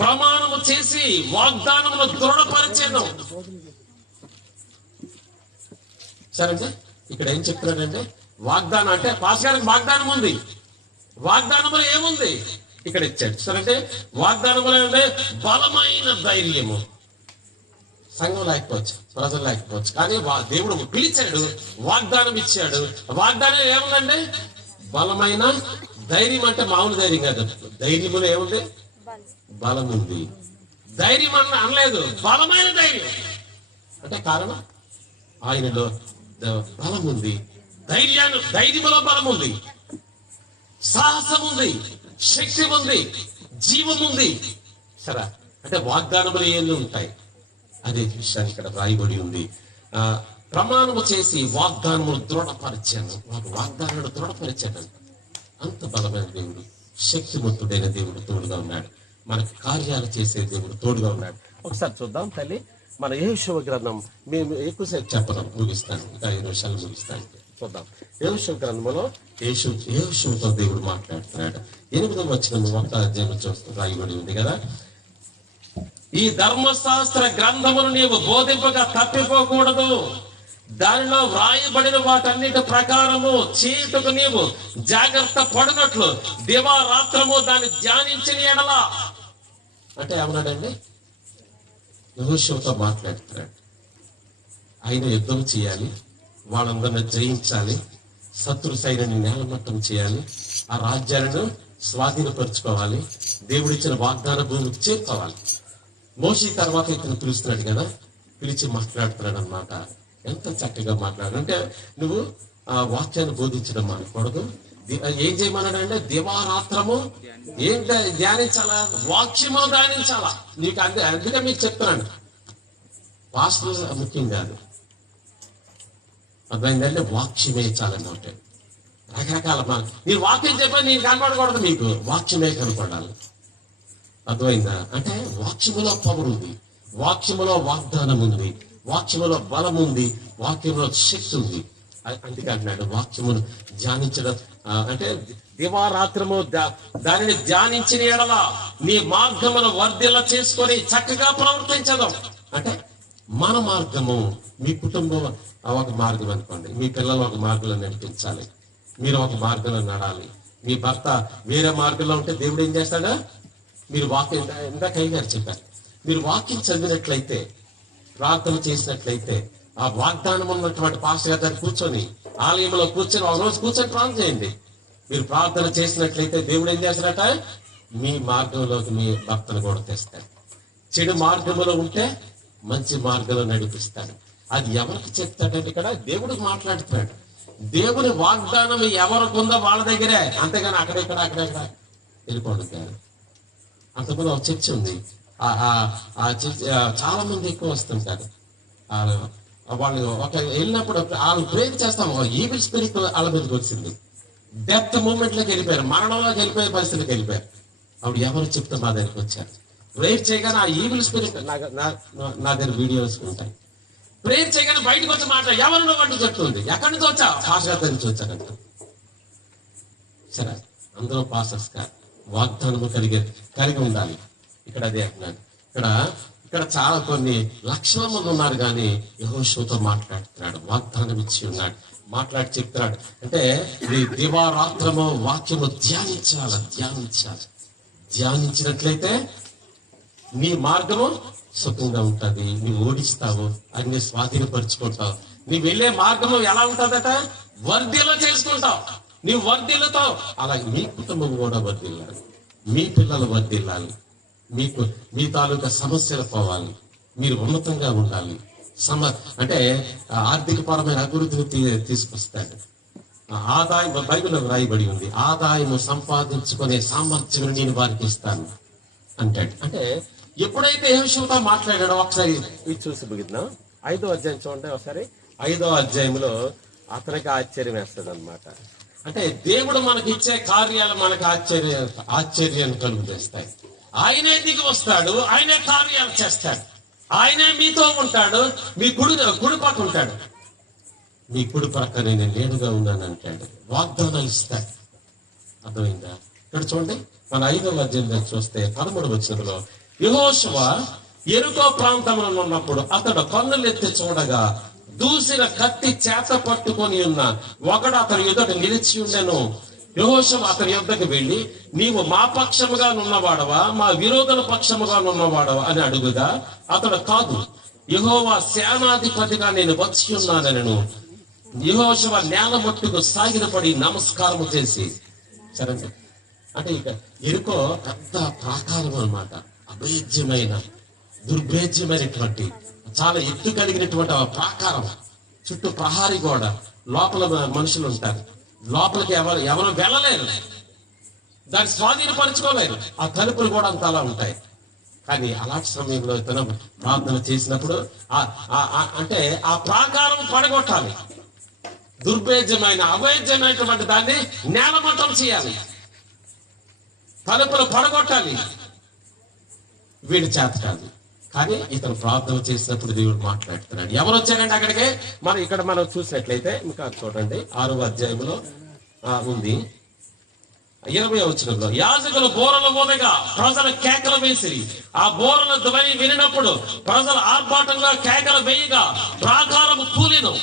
ప్రమాణము చేసి వాగ్దానమును దృఢపరిచేను. సరే, ఇక్కడ ఏం చెప్తున్నాడంటే వాగ్దానం అంటే పాస్ గారికి వాగ్దానం ఉంది. వాగ్దానములో ఏముంది ఇక్కడ ఇచ్చాడు. సరే, వాగ్దానములో ఏముంది? బలమైన ధైర్యము. సంఘం లేకపోవచ్చు, ప్రజలు లేకపోవచ్చు, కానీ దేవుడు పిలిచాడు, వాగ్దానం ఇచ్చాడు. వాగ్దానం ఏముందండి? బలమైన ధైర్యం. అంటే మామూలు ధైర్యం కాదు. ధైర్యములో ఏముంది? బలం ఉంది. ధైర్యం అనలేదు, బలమైన ధైర్యం. అంటే కారణం ఆయనలో బలం ఉంది. ధైర్యములో బలం ఉంది, సాహసం ఉంది, శక్తి ఉంది, జీవం ఉంది. సరే, అంటే వాగ్దానములు ఏమి ఉంటాయి అదే విషయాన్ని ఇక్కడ రాయబడి ఉంది. ప్రమాణము చేసి వాగ్దానము దృఢపరిచాను. వాగ్దానాన్ని దృఢపరిచాను. అంత బలమైన దేవుడు, శక్తివంతుడైన దేవుడు తోడుగా ఉన్నాడు. మనకి కార్యాలు చేసే దేవుడు తోడుగా ఉన్నాడు. ఒకసారి చూద్దాం తల్లి, మన యెహోషువ గ్రంథం. మేము ఎక్కువసేపు చెప్పడం ముగిస్తాను, ఇంకా 5 నిమిషాలు ముగిస్తాను. చూద్దాం. యెహోషువ గ్రంథంలో యెహోషువతో దేవుడు మాట్లాడుతున్నాడు. 8వ వచనం 1వ అధ్యాయంలో చూస్తూ రాయబడి ఉంది కదా, ఈ ధర్మశాస్త్ర గ్రంథమును నీవు బోధింపగా తప్పిపోకూడదు. దానిలో వ్రాయబడిన వాటన్నిటి ప్రకారము చీటుకు నీవు జాగ్రత్త పడినట్లు దివారాత్రము దాన్ని ధ్యానించిన ఎడలా. అంటే ఏమన్నాడండి? యెహోషువతో మాట్లాడుతున్నాడు. ఆయన యుద్ధం చేయాలి, వాళ్ళందరినీ జయించాలి, శత్రు సైన్యాన్ని నేలమట్టం చేయాలి, ఆ రాజ్యాలను స్వాధీనపరుచుకోవాలి, దేవుడిచ్చిన వాగ్దాన భూమికి చేరుకోవాలి. మోషే తర్వాత ఇతను పిలుస్తున్నాడు కదా, పిలిచి మాట్లాడుతున్నాడు అన్నమాట. ఎంత చక్కగా మాట్లాడు అంటే, నువ్వు ఆ వాక్యాన్ని బోధించడం మానకూడదు. ఏం చేయమన్నాడంటే దివారాత్రము ఏం ధ్యానించాలా? వాక్యము ధ్యానించాలా. నీకు అందుకే మీకు చెప్తున్నాను, పాస్టర్ ముఖ్యం కాదు, అర్థమైందంటే వాక్యమే చాలన్నమాట. రకరకాల మీరు వాక్యం చెప్పని నేను కనపడకూడదు, మీకు వాక్యమే కనపడాలి. అర్థమైందా? అంటే వాక్యములో పవర్ ఉంది, వాక్యములో వాగ్దానం ఉంది, వాక్యములో బలం ఉంది, వాక్యంలో శక్తి ఉంది. అందుకే అంటున్నాడు వాక్యమును ధ్యానించడం అంటే దివారాత్రము దానిని ధ్యానించిన ఎడల నీ మార్గమును వర్ధిల్ల చేసుకొని చక్కగా ప్రవర్తించడం. అంటే మన మార్గము, మీ కుటుంబం ఒక మార్గం అనుకోండి, మీ పిల్లలు ఒక మార్గంలో నడిపించాలి, మీరు ఒక మార్గంలో నడాలి. మీ భర్త వేరే మార్గంలో ఉంటే దేవుడు ఏం చేస్తాడా? మీరు వాక్యం ఇందాక గారు చెప్పారు, మీరు వాక్యం చదివినట్లయితే, ప్రార్థన చేసినట్లయితే, ఆ వాగ్దానం ఉన్నటువంటి పాస్టర్ గారు కూర్చొని ఆలయంలో కూర్చొని ఒక రోజు కూర్చొని ప్రార్థన చేయండి. మీరు ప్రార్థన చేసినట్లయితే దేవుడు ఏం చేస్తాడట? మీ మార్గంలోకి మీ భర్తను కూడా తెస్తాడు. చెడు మార్గంలో ఉంటే మంచి మార్గంలో నడిపిస్తాడు. అది ఎవరికి చెప్తాడంటే ఇక్కడ దేవుడికి మాట్లాడుతున్నాడు. దేవుని వాగ్దానం ఎవరికి ఉందో వాళ్ళ దగ్గరే, అంతేగాని అక్కడెక్కడ వెళ్ళిపోవడం. అంతకుముందు ఒక చర్చ ఉంది, ఆ చర్చ చాలా మంది ఎక్కువ వస్తుంటారు. వాళ్ళు ఒక వెళ్ళినప్పుడు వాళ్ళు ప్రేర్ చేస్తాం, ఈవిల్ స్పిరిట్ వాళ్ళ మీదకి వచ్చింది. డెత్ మూమెంట్ లోకి వెళ్ళిపోయారు, మరణంలోకి వెళ్ళిపోయే పరిస్థితికి వెళ్ళిపోయారు. అప్పుడు ఎవరు చెప్తే మా దగ్గరికి వచ్చారు. ప్రేర్ చేయగానే ఆ ఈవిల్ స్పిరిట్ నా దగ్గర వీడియోస్ ఉంటాయి. ప్రేర్ చేయగానే బయటకు వచ్చి మాట ఎవరు నువ్వు చెప్తుంది. ఎక్కడి నుంచి వచ్చా? పాస్టర్ గారి నుంచి వచ్చారంట. సరే, అందరూ పాస్టర్స్ కాదు, వాగ్దానము కలిగి ఉండాలి. ఇక్కడ అదే అంటున్నాడు. ఇక్కడ చాలా కొన్ని లక్షల మంది ఉన్నారు, కానీ యెహోషువతో మాట్లాడుతున్నాడు, వాగ్దానం ఇచ్చి ఉన్నాడు, మాట్లాడి చెప్తున్నాడు. అంటే ఈ దివారాత్రము వాక్యము ధ్యానించాలి. ధ్యానించినట్లయితే నీ మార్గము సుఖంగా ఉంటుంది, నువ్వు ఓడిస్తావు, అన్ని స్వాధీనపరుచుకుంటావు. నీవు వెళ్ళే మార్గము ఎలా ఉంటుందట? వర్ధిల్ల చేసుకుంటావు, నీవు వర్ధిల్లుతావు. అలాగే మీ కుటుంబం కూడా వర్ధిల్లాలి, మీ పిల్లలు వర్ధిల్లాలి, మీ తాలూకా సమస్యలు పోవాలి, మీరు ఉన్నతంగా ఉండాలి. అంటే ఆర్థిక పరమైన అభివృద్ధిని తీసుకొస్తాడు. ఆదాయం బైబిల్లో రాయబడి ఉంది, ఆదాయము సంపాదించుకునే సామర్థ్యం నేను వారికి ఇస్తాను అంటాడు. అంటే ఎప్పుడైతే యెహోషువతో మాట్లాడాడో ఒకసారి ఇది చూసి ముగిద్దాం. 5వ అధ్యాయం చూడండి ఒకసారి. 5వ అధ్యాయంలో అతనికి ఆశ్చర్యం వేస్తాడు అనమాట. అంటే దేవుడు మనకి ఇచ్చే కార్యాలు మనకు ఆశ్చర్యాన్ని కలుగు చేస్తాయి. ఆయనే దిగి వస్తాడు, ఆయనే కార్యాలు చేస్తాడు, ఆయనే మీతో ఉంటాడు, మీ కుడి పక్క ఉంటాడు, మీ కుడి పక్క నేను నేనుగా ఉన్నాను అంటాడు, వాగ్దానాలు ఇస్తాడు. అర్థమైందా? ఇక్కడ చూడండి, మన 5వ అధ్యాయంలో చూస్తే 13వ వచనంలో యెహోషువ యెరికో ప్రాంతంలో ఉన్నప్పుడు అతడు కన్నులెత్తి చూడగా దూసిన కత్తి చేత పట్టుకొని ఉన్న ఒకడు అతని ఎదుట నిలిచి ఉండెను. యెహోషువ అతని యొద్దకు వెళ్ళి, నీవు మా పక్షముగా నున్నవాడవా మా విరోధుల పక్షముగా నున్నవాడవా అని అడుగుగా అతడు, కాదు, యెహోవా సేనాధిపతిగా నేను వచ్చి ఉన్నానెను. యెహోషువ నేల మట్టుకు సాగిలపడి నమస్కారము చేసి, సరే అంటే ఇక ఎరుకో పెద్ద ప్రాకారం అన్నమాట. అభేద్యమైన దుర్భేద్యమైనటువంటి చాలా ఎత్తు కలిగినటువంటి ఆ ప్రాకారం, చుట్టూ ప్రహారీ గోడ, లోపల మనుషులు ఉంటారు, లోపలికి ఎవరు వెళ్ళలేరు, దాన్ని స్వాధీనపరచుకోలేరు. ఆ తలుపులు కూడా అంత అలా ఉంటాయి. కానీ అలాంటి సమయంలో ఇతను ప్రార్థన చేసినప్పుడు అంటే ఆ ప్రాకారం పడగొట్టాలి, దుర్భేద్యమైన అభేద్యమైనటువంటి దాన్ని నేలమట్టం చేయాలి, తలుపులు పడగొట్టాలి. వీడి చేత కాదు. కానీ ఇతను ప్రార్థన చేసినప్పుడు దేవుడు మాట్లాడుతున్నాడు. ఎవరు వచ్చారండి అక్కడికి? మనం చూసినట్లయితే ఇంకా చూడండి, 6వ అధ్యాయంలో ఉంది 20వ వచనంలో, యాజకులు బోరలు ఊదగా ప్రజలు కేకలు వేసి ఆ బోరల ధ్వని వినినప్పుడు ప్రజలు ఆర్భాటంగా కేకలు వేయగా ప్రాకారము కూలిను.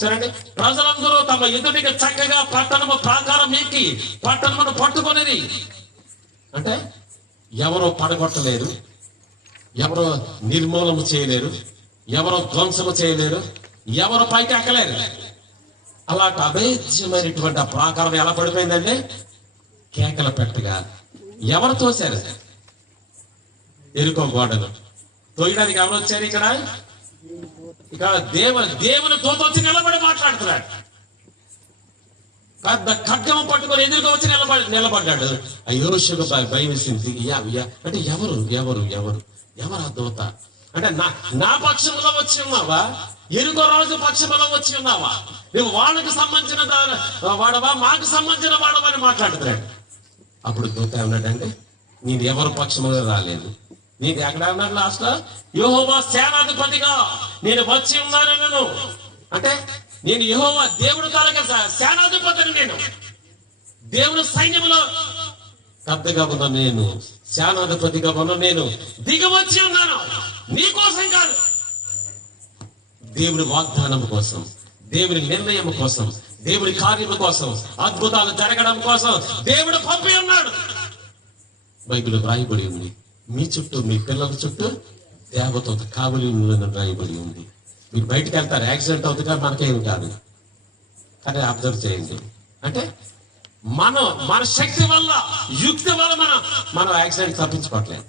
సరే, ప్రజలందరూ తమ ఎదుటికి చక్కగా పట్టణము ప్రాకారం ఎక్కి పట్టణమును పట్టుకొనేది. అంటే ఎవరో పడగొట్టలేరు, ఎవరో నిర్మూలన చేయలేరు, ఎవరో ధ్వంసము చేయలేరు, ఎవరో పైకి ఎక్కలేరు. అలాంటి అభేద్యమైనటువంటి ఆ ప్రాకారం ఎలా పడిపోయిందండి? కేకల పెట్టగా. ఎవరు తోశారు? ఎరుకో గోడలు తోయడానికి ఎవరు వచ్చారు? ఇక్కడ దేవుని తోత వచ్చి నిలబడి మాట్లాడుతున్నాడు. పెద్ద ఖడ్గం పట్టుకొని ఎదురుగా వచ్చి నిలబడ్డాడు. యోషుకు భయం వేసింది. అంటే ఎవరు ఎవరు ఎవరు ఎవరు ఆ దూత? అంటే నా పక్షంలో వచ్చి ఉన్నావా? ఎరుకో రాజు పక్షంలో వచ్చి ఉన్నావా? నువ్వు వాళ్ళకి సంబంధించిన వాడవా మాకు సంబంధించిన వాడవా అని మాట్లాడుతున్నాడు. అప్పుడు దూత ఏమన్నాడంటే, నేను ఎవరు పక్షంలో రాలేదు, నీకు ఎక్కడ అన్నాడు లాస్ట్? యెహోవా సేనాధిపతిగా నేను వచ్చి ఉన్నాను. అంటే నేను యెహోవా దేవుడు తాలూకా సేనాధిపతిని, నేను దేవుడు సైన్యంలో పెద్దగా ఉన్న నేను, సేనాధిపతిగా ఉన్న నేను దిగి వచ్చి ఉన్నాను. నీకోసం కాదు, దేవుడి వాగ్దానం కోసం, దేవుడి నిర్ణయం కోసం, దేవుడి కార్యము కోసం, అద్భుతాలు జరగడం కోసం దేవుడు పంపి ఉన్నాడు. బైబిల్ రాయబడి ఉంది, మీ చుట్టూ మీ పిల్లల చుట్టూ దేవత కావలి రాయబడి ఉంది. మీరు బయటకు వెళ్తారు, యాక్సిడెంట్ అవుతుందా మనకేం కాదు. కానీ అబ్జర్వ్ చేయండి, అంటే మన శక్తి వల్ల యుక్తి వల్ల మనం యాక్సిడెంట్ తప్పించుకోవట్లేదు.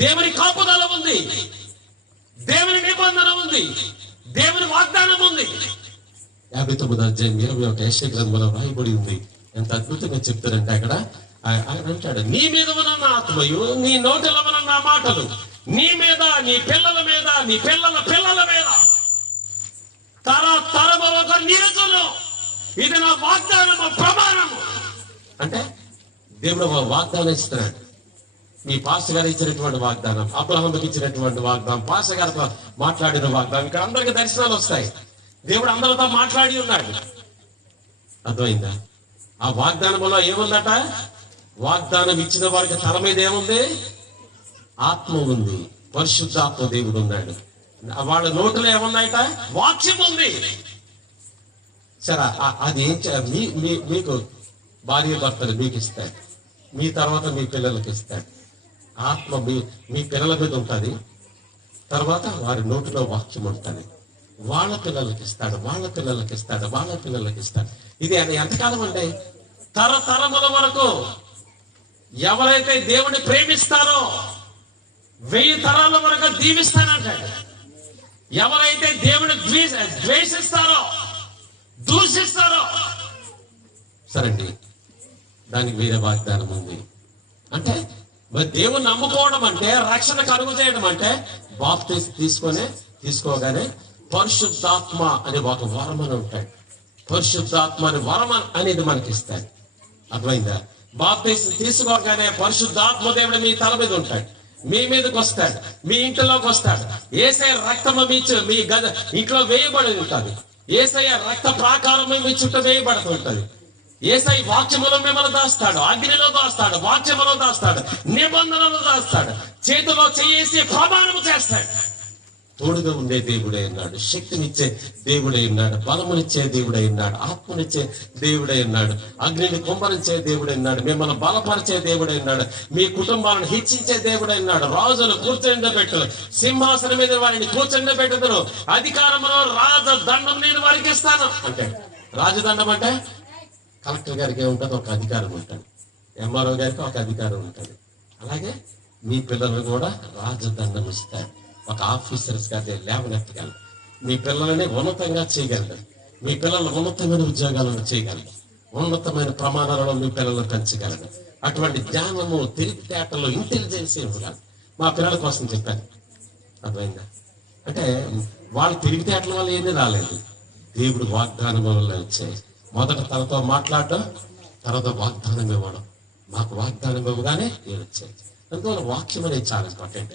దేవుని కాపుదల ఉంది, దేవుని నిబంధన ఉంది, దేవుని వాగ్దానం ఉంది. 59వ అధ్యాయం 21 యెషయా గ్రంథంలో రాయబడి ఉంది. ఎంత అద్భుతంగా చెప్తారంటే అక్కడ ఆయన అంటాడు, నీ మీద ఉన్న నా ఆత్మయు, నీ నోటిలో ఉన్న నా మాటలు నీ మీద, నీ పిల్లల మీద, నీ పిల్లల పిల్లల మీద తరతరములకు నిలుచును. ఇది నా వాగ్దానము, ప్రమాణము. అంటే దేవుడు వాగ్దానం ఇస్తున్నాడు. మీ పాస్టర్ గారు ఇచ్చినటువంటి వాగ్దానం, అబ్రహాముకి ఇచ్చినటువంటి వాగ్దానం, పాస్టర్ గారితో మాట్లాడిన వాగ్దానం, ఇక్కడ అందరికి దర్శనాలు వస్తాయి. దేవుడు అందరితో మాట్లాడి ఉన్నాడు. అర్థమైందా? ఆ వాగ్దానంలో ఏముందట? వాగ్దానం ఇచ్చిన వారికి తల మీద ఏముంది? ఆత్మ ఉంది, పరిశుద్ధాత్మ దేవుడు ఉన్నాడు. వాళ్ళ నోట్లో ఏమున్నాయట? వాక్యం ఉంది. సరే, అది ఏం మీకు భార్య భర్తలు మీకు ఇస్తాడు, మీ తర్వాత మీ పిల్లలకి ఇస్తాడు. ఆత్మ మీ పిల్లల మీద ఉంటుంది, తర్వాత వారి నోటిలో వాక్యం ఉంటుంది. వాళ్ళ పిల్లలకి ఇస్తాడు, వాళ్ళ పిల్లలకి ఇస్తాడు, వాళ్ళ పిల్లలకి ఇస్తాడు. ఇది ఎంతకాలం అంటే తరతరముల వరకు. ఎవరైతే దేవుని ప్రేమిస్తారో 1000 తరాల వరకు దీవిస్తానంటాడు. ఎవరైతే దేవుని ద్వేషిస్తారో, దూషిస్తారో, సరండి, దానికి వేరే వాగ్దానం ఉంది. అంటే మరి దేవుని నమ్ముకోవడం అంటే, రక్షణ కలుగు చేయడం అంటే, బాప్టిజం తీసుకోగానే పరిశుద్ధాత్మ అనే ఒక వరం అని ఉంటాడు. పరిశుద్ధాత్మ అనే వరం అనేది మనకి ఇస్తాడు. అర్థమైందా? బాప్టిజం తీసుకోగానే పరిశుద్ధాత్మ దేవుడు మీ తల మీద ఉంటాడు, మీ మీదకి వస్తాడు, మీ ఇంట్లోకి వస్తాడు. యేసయ్య రక్తము మీ ఇంట్లో వేయబడి ఉంటుంది. యేసయ్య రక్త ప్రాకారం మీ చుట్టూ వేయబడుతుంటది. యేసై వాక్యములో మిమ్మల్ని దాస్తాడు, అగ్నిలో దాస్తాడు, వాక్యములో దాస్తాడు, నిబంధనలు దాస్తాడు, చేతిలో చేసి ప్రమాణము చేస్తాడు. తోడుగా ఉండే దేవుడే ఉన్నాడు, శక్తినిచ్చే దేవుడే ఉన్నాడు, బలమునిచ్చే దేవుడే ఉన్నాడు, ఆత్మనిచ్చే దేవుడే ఉన్నాడు, అగ్నిని కుమ్మరించే దేవుడే ఉన్నాడు, మిమ్మల్ని బలపరిచే దేవుడే ఉన్నాడు, మీ కుటుంబాలను హెచ్చించే దేవుడే ఉన్నాడు. రాజులు కూర్చుండబెట్టు, సింహాసనం మీద వారిని కూర్చుండబెట్టుదురు, అధికారంలో రాజదండం నేను వారికి ఇస్తాను. అంటే రాజదండం అంటే కలెక్టర్ గారికి ఉంటుంది, ఒక అధికారం ఉంటుంది, ఎంఆర్ఓ గారికి ఒక అధికారం ఉంటుంది. అలాగే మీ పిల్లలు కూడా రాజదండం ఇస్తారు. ఒక ఆఫీసర్స్ గారి లేవనెత్తగలరు, మీ పిల్లలని ఉన్నతంగా చేయగలరు, మీ పిల్లలు ఉన్నతమైన ఉద్యోగాలను చేయగలరు, ఉన్నతమైన ప్రమాణాలలో మీ పిల్లలను పెంచగలరు. అటువంటి జ్ఞానము, తెలివితేటలు, ఇంటెలిజెన్స్ ఇవ్వగలరు. మా పిల్లల కోసం చెప్పాను, అర్థమైందా? అంటే వాళ్ళ తెలివితేటల వల్ల ఏమీ రాలేదు, దేవుడు వాగ్దానం వల్ల వచ్చాయి. మొదట తనతో మాట్లాడటం, తర్వాత వాగ్దానం ఇవ్వడం. మాకు వాగ్దానం ఇవ్వగానే ఏమి వచ్చాయి. అందువల్ల వాక్యం అనేది చాలా ఇంపార్టెంట్.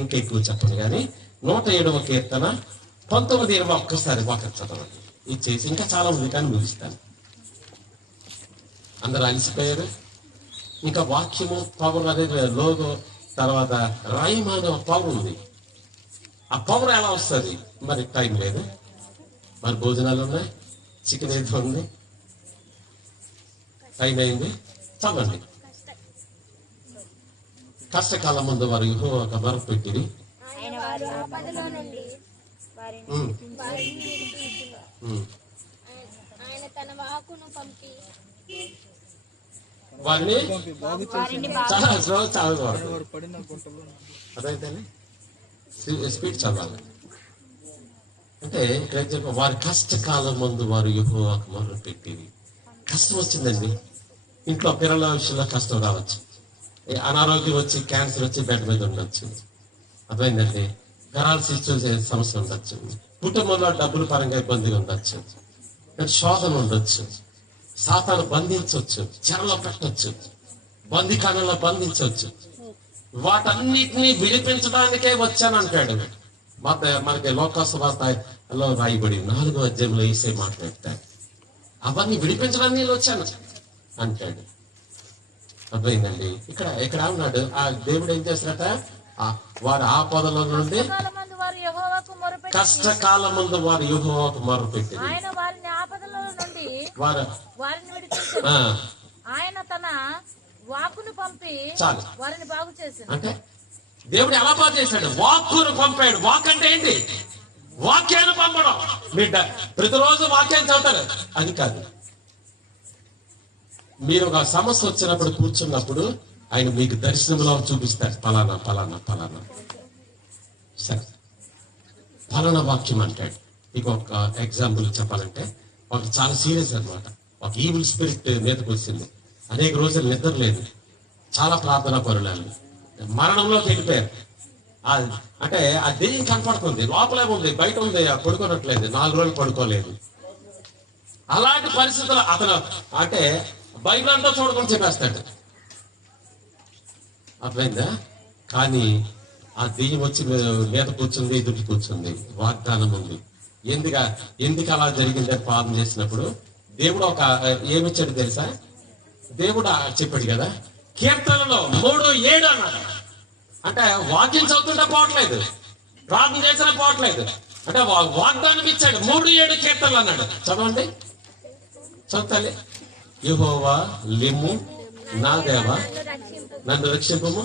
ఇంకా ఎక్కువ చెప్పను కానీ 107వ కీర్తన 19 ఒక్కసారి వాక్యం చదవండి. ఇది చేసి ఇంకా చాలా ఉంది కానీ ముగిస్తాను. అందరూ అలసిపోయారు. ఇంకా వాక్యము పవర్ అనేది లోగో, తర్వాత రైమ్ అనే పవర్ ఉంది. ఆ పవర్ ఎలా వస్తుంది? మరి టైం లేదు, మరి భోజనాలు ఉన్నాయి, చికెన్ ఏదో ఉంది, టైం అయింది. చదవండి. కష్టకాలం ముందు వారు యెహోవాకు మొరపెట్టిరి, వారిని చాలా అదైతే స్పీడ్ చదవాలి. అంటే ఇక్కడ వారి కష్టకాలం ముందు వారు యెహోవాకు మొరపెట్టిరి. కష్టం వచ్చిందండి, ఇంట్లో పిల్లల విషయంలో కష్టం రావచ్చు, అనారోగ్యం వచ్చి, క్యాన్సర్ వచ్చి బెడ్ మీద ఉండొచ్చు, అర్థమైందండి, పెరాలసిస్ సమస్య ఉండొచ్చు, కుటుంబంలో డబ్బుల పరంగా ఇబ్బందిగా ఉండొచ్చు, శోధన ఉండొచ్చు, సాతాను బంధించవచ్చు, చెరలో పెట్టచ్చు, బందికాణంలో బంధించవచ్చు. వాటన్నిటినీ విడిపించడానికే వచ్చానంటాడు. మనకి లోకాసువార్తలో రాయబడి 4వ అధ్యాయంలో యేసయ్య మాట్లాడతాడు, అవన్నీ విడిపించడానికి నేను వచ్చాను అంటాడు. అర్థమైందండి? ఇక్కడ ఉన్నాడు ఆ దేవుడు ఏం చేస్తారట, వారి ఆపదల నుండి కష్టకాలం ముందు వారు యెహోవాకు మొరపెట్టి ఆయన తన వాక్కును పంపి వారిని బాగు చేశాడు. అంటే దేవుడు ఎలా బాగు చేశాడు? వాక్కును పంపాడు. వాక్ అంటే ఏంటి? వాక్యాన్ని పంపడం. బిడ్డ ప్రతిరోజు వాక్యాన్ని చదువుతారు, అది కాదు. మీరు ఒక సమస్య వచ్చినప్పుడు కూర్చున్నప్పుడు ఆయన మీకు దర్శనంలో చూపిస్తాడు, ఫలానా ఫలానా ఫలానా, సరే ఫలానా వాక్యం అంటాడు. మీకు ఒక ఎగ్జాంపుల్ చెప్పాలంటే, ఒక చాలా సీరియస్ అనమాట. ఒక ఈవిల్ స్పిరిట్ మీదకి వచ్చింది, అనేక రోజులు నిద్ర లేదు, చాలా ప్రార్థనా పరులు, మరణంలోకి వెళ్ళిపోయారు. అంటే ఆ దెయ్యం కనపడుతుంది, లోపలే ఉంది, బయట ఉంది, పడుకోనట్లేదు, 4 రోజులు పడుకోలేదు. అలాంటి పరిస్థితులు అతను అంటే బైబిల్ అంతా చూడకుండా చెప్పేస్తాడు, అర్థమైందా? కానీ ఆ దెయ్యం వచ్చి మీద కూర్చుంది, ఎదుటి కూర్చుంది, వాగ్దానం ఉంది. ఎందుకు అలా జరిగిందని ప్రార్థన చేసినప్పుడు దేవుడు ఒక ఏమిచ్చాడు తెలుసా? దేవుడు చెప్పాడు కదా, కీర్తనలో 3:7 అన్నాడు. అంటే వాక్యం చదువుతుంటే పోవట్లేదు, ప్రార్థన చేసినా పోవట్లేదు, అంటే వాగ్దానం ఇచ్చాడు. 3:7 కీర్తనలు అన్నాడు. చదవండి, చదువుతాలి. యెహోవా లెమ్ము, నా దేవా నన్ను రక్షింపము,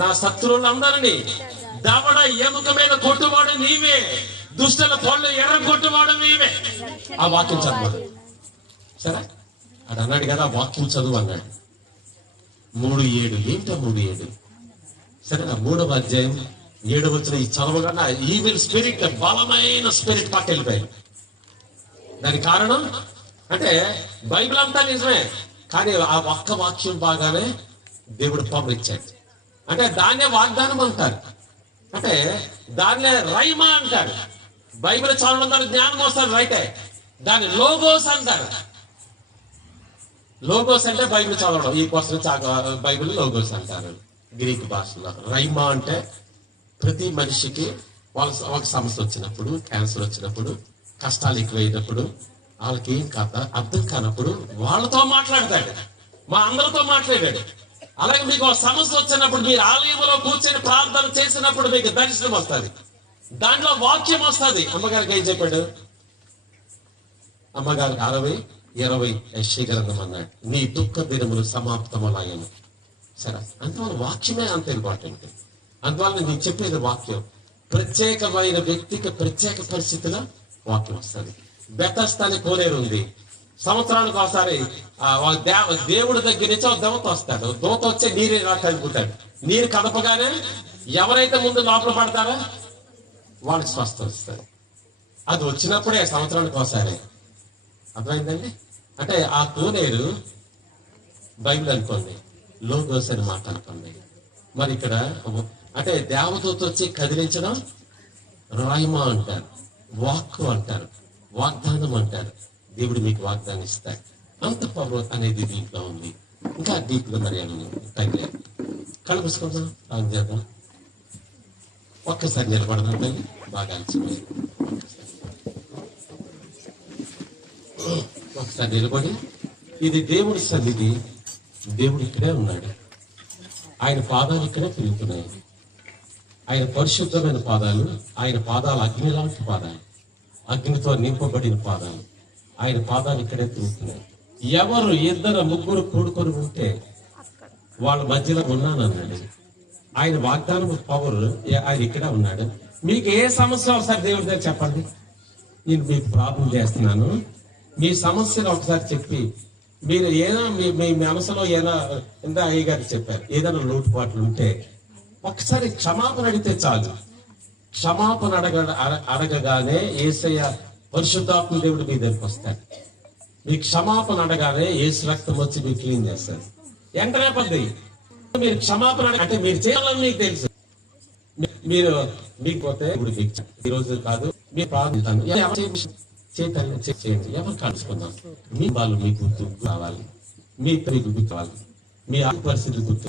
నా శత్రువులందరినీ దవడ ఎముక మీద కొట్టువాడు నీవే, దుష్టుల పళ్ళు ఎర్ర కొట్టువాడు నీవే. ఆ వాక్యం చదవడు. సరే అది అన్నాడు కదా, వాక్యం చదువు అన్నాడు. 3:7 ఏంటో 3:7? సరే, 3వ అధ్యాయం 7వ వచనం ఈ చదవగా ఈవిల్ స్పిరిట్, బలమైన స్పిరిట్ పక్కెళ్ళిపోయాయి. దానికి కారణం అంటే బైబిల్ అంతా నిజమే, కానీ ఆ ఒక్క వాక్యం బాగానే దేవుడు పవర్ ఇచ్చాడు. అంటే దాన్నే వాగ్దానం అంటారు, అంటే దాన్నే రైమా అంటారు. బైబిల్ చదవడం ద్వారా జ్ఞానం వస్తారు, రైటే. దాన్ని లోగోస్ అంటారు. లోగోస్ అంటే బైబిల్ చదవడం, ఈ క్వశ్చన్ బైబిల్ లోగోస్ అంటారు గ్రీక్ భాషలో. రైమా అంటే ప్రతి మనిషికి ఒక సమస్య వచ్చినప్పుడు, క్యాన్సర్ వచ్చినప్పుడు, కష్టాలు ఎక్కువైనప్పుడు, వాళ్ళకి ఏం కథ అర్థం కానప్పుడు వాళ్ళతో మాట్లాడతాడు, మా అందరితో మాట్లాడాడు. అలాగే మీకు ఒక సమస్య వచ్చినప్పుడు మీరు ఆలయంలో కూర్చొని ప్రార్థన చేసినప్పుడు మీకు దర్శనం వస్తుంది, దాంట్లో వాక్యం వస్తుంది. అమ్మగారికి ఏం చెప్పాడు? అమ్మగారికి 60:20 యెషయా గ్రంథం అన్నాడు, నీ దుఃఖ దినములు సమాప్తములాయను. సరే, అందువల్ల వాక్యమే అంత ఇంపార్టెంట్. అందువల్ల నేను చెప్పేది వాక్యం. ప్రత్యేకమైన వ్యక్తికి ప్రత్యేక పరిస్థితిలో వాక్యం వస్తుంది. బెతస్తా కోనేరు ఉంది, సంవత్సరానికి ఒకసారి దేవుడి దగ్గర నుంచి ఒక దూత వస్తాడు. దూత వచ్చే నీరు కలుపుతాడు. నీరు కదపగానే ఎవరైతే ముందు లోపల పడతారో వాళ్ళకి స్వస్థత వస్తుంది. అది వచ్చినప్పుడే సంవత్సరానికి ఒకసారి. అర్థమైందండి? అంటే ఆ కోనేరు బైబిల్ అనుకోండి, లోగోస్ అని మాట అనుకోండి. మరి ఇక్కడ అంటే దేవదూత వచ్చి కదిలించడం రాయమా అంటారు, వాక్కు అంటారు, వాగ్దానం అంటారు. దేవుడు మీకు వాగ్దానం ఇస్తాడు. అంత పవర్ అనేది దీంట్లో ఉంది. ఇంకా డీప్ గా మరి తగ్గలేదు. కళ్ళు మూసుకుందాం, ఆన్ చేద్దాం. ఒక్కసారి నిలబడదాం తల్లి, బాగా అలసిపోయి ఒకసారి నిలబడి, ఇది దేవుడి సన్నిధి, దేవుడు ఇక్కడే ఉన్నాడు. ఆయన పాదాలు ఇక్కడే తిరుగుతున్నాయి. ఆయన పరిశుద్ధమైన పాదాలు, ఆయన పాదాలు అగ్ని లాంటి పాదాలు, అగ్నితో నింపబడిన పాదాలు. ఆయన పాదాలు ఇక్కడే తిరుగుతున్నాయి. ఎవరు 2-3 కూడుకొని ఉంటే వాళ్ళ మధ్యలో ఉన్నానన్నాడు. ఆయన వాగ్దానం పవర్ ఆయన ఇక్కడే ఉన్నాడు. మీకు ఏ సమస్య ఒకసారి దేవుడి దగ్గర చెప్పండి, నేను మీకు ప్రార్థన చేస్తున్నాను. మీ సమస్యను ఒకసారి చెప్పి, మీరు ఏదైనా మీ మనసులో ఏదైనా ఎంత అయ్యగారికి చెప్పారు, ఏదైనా లోటుపాట్లు ఉంటే ఒకసారి క్షమాపణ అడిగితే చాలు. క్షమాపణ అడగగానే యేసయ్య పరిశుద్ధాత్మ దేవుడు మీ దగ్గరికి వస్తాడు. మీ క్షమాపణ అడగానే యేసు రక్తం వచ్చి మీకు క్లీన్ చేస్తాడు. వెంటనే పద్ది మీరు క్షమాపణ అంటే మీరు చేయాలని మీకు తెలుసు. మీరు మీకు పోతే ఇప్పుడు ఈ రోజు కాదు, మీరు ప్రార్థిస్తాను చేయండి. ఎవరు కలుసుకుందాం. మీ వాళ్ళు మీకు గుర్తు కావాలి, మీ గుర్తు కావాలి, మీ పరిస్థితి గుర్తు